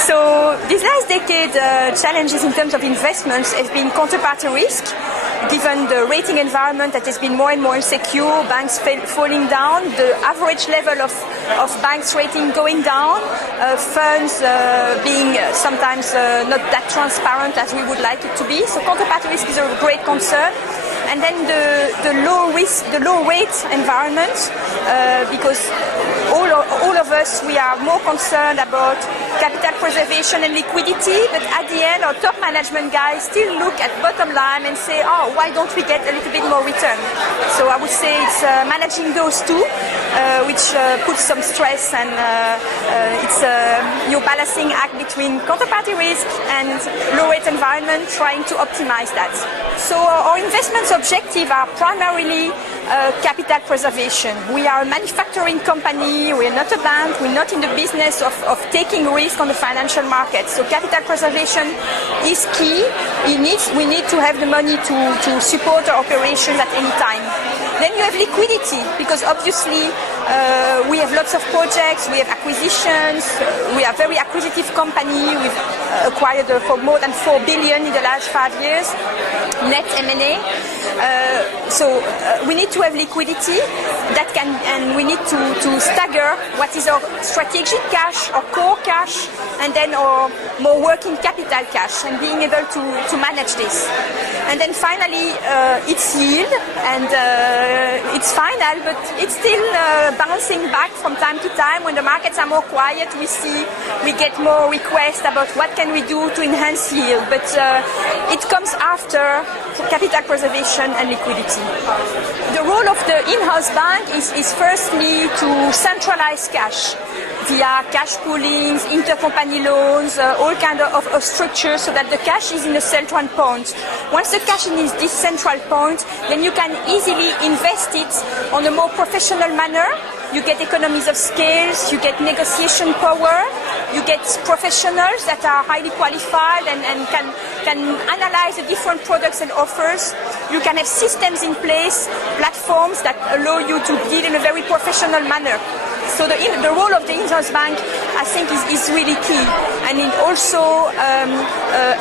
So this last decade, challenges in terms of investments have been counterparty risk, given the rating environment that has been more and more insecure, banks falling down, the average level of banks' rating going down, funds being sometimes not that transparent as we would like it to be. So counterparty risk is a great concern. And then the low risk, the low rate environment, because all of us, we are more concerned about capital preservation and liquidity, but at the end, our top management guys still look at bottom line and say, oh, why don't we get a little bit more return? So I would say it's managing those two, which puts some stress, and it's your balancing act between counterparty risk and low rate environment, trying to optimize that. So our investments objective are primarily capital preservation. We are a manufacturing company, we're not a bank, we're not in the business of taking risk on the financial market. So capital preservation is key. We need to have the money to support our operations at any time. Then you have liquidity, because obviously we have lots of projects, we have acquisitions, we are a very acquisitive company. We've acquired for more than 4 billion in the last 5 years, net M&A. So we need to have liquidity and we need to stagger what is our strategic cash, our core cash, and then our more working capital cash, and being able to manage this. And then finally, it's yield, and it's final, but it's still bouncing back from time to time. When the markets are more quiet, we get more requests about what can we do to enhance yield, but it comes after capital preservation and liquidity. The role of the in-house bank is firstly to centralize cash via cash poolings, intercompany loans, all kinds of structures, so that the cash is in a central point. Once the cash is this central point, then you can easily invest it on a more professional manner. You get economies of scale, you get negotiation power, you get professionals that are highly qualified and can analyze the different products and offers. You can have systems in place, platforms that allow you to deal in a very professional manner. So the role of the in-house bank, I think, is really key, and it also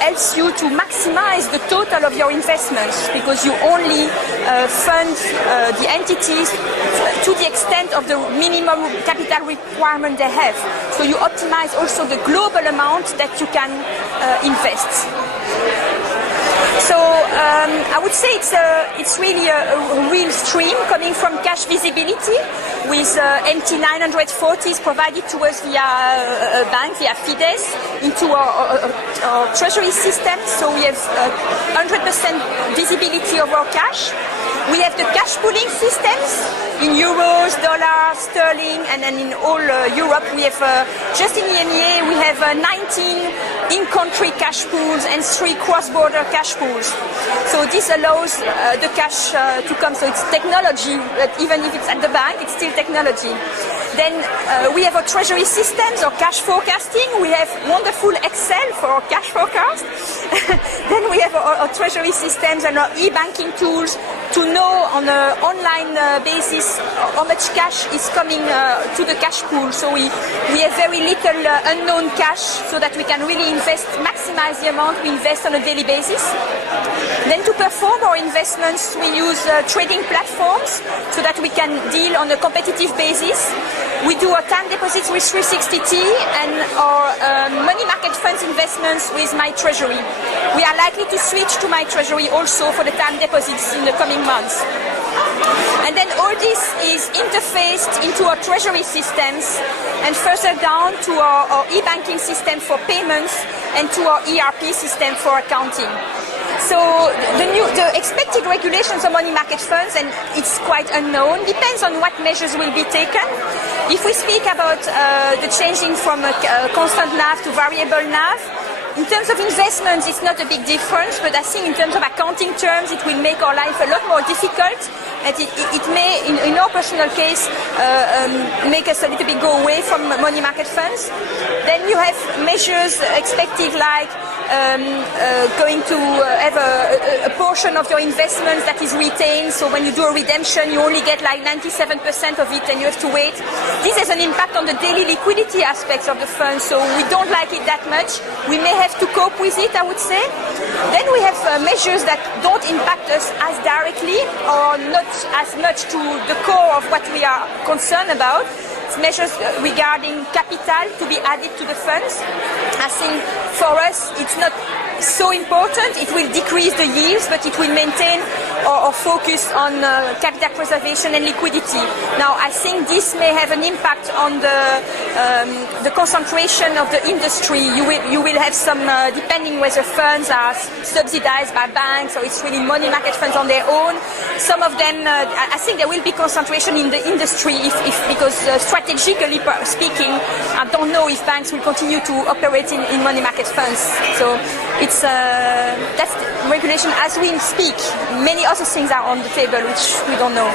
helps you to maximize the total of your investments, because you only fund the entities to the extent of the minimum capital requirement they have. So you optimize also the global amount that you can invest. So I would say it's really a real stream coming from cash visibility, with MT 940s provided to us via a bank, via FIDES, into our treasury system. So we have 100% visibility of our cash. We have the cash pooling systems in euros, dollars, sterling, and then in all Europe. We have, just in EMEA, we have 19 in-country cash pools and 3 cross-border cash pools. So this allows the cash to come. So it's technology, but even if it's at the bank, it's still technology. Then we have our treasury systems, our cash forecasting. We have wonderful Excel for our cash forecast. Then we have our treasury systems and our e-banking tools to know on an online basis how much cash is coming to the cash pool. So we have very little unknown cash, so that we can really maximize the amount we invest on a daily basis. Then to perform our investments, we use trading platforms so that we can deal on a competitive basis. We do our time deposits with 360T and our money market funds investments with My Treasury. We are likely to switch to My Treasury also for the time deposits in the coming months. And then all this is interfaced into our treasury systems, and further down to our e-banking system for payments and to our ERP system for accounting. So the expected regulations on money market funds, and it's quite unknown, depends on what measures will be taken. If we speak about the changing from a constant NAV to variable NAV, in terms of investments, it's not a big difference, but I think in terms of accounting terms, it will make our life a lot more difficult, and it may, in our personal case, make us a little bit go away from money market funds. Then you have measures expected like going to have a portion of your investments that is retained, so when you do a redemption you only get like 97% of it and you have to wait. This has an impact on the daily liquidity aspects of the fund, so we don't like it that much. We may have to cope with it, I would say. Then we have measures that don't impact us as directly or not as much to the core of what we are concerned about. It's measures regarding capital to be added to the funds. I think for us it's not so important. It will decrease the yields, but it will maintain or focus on capital preservation and liquidity. Now, I think this may have an impact on the concentration of the industry. You will have some, depending whether funds are subsidized by banks or it's really money market funds on their own. Some of them, I think there will be concentration in the industry because strategically speaking, I don't know if banks will continue to operate in money market funds. So it's that's regulation as we speak. Many other things are on the table which we don't know.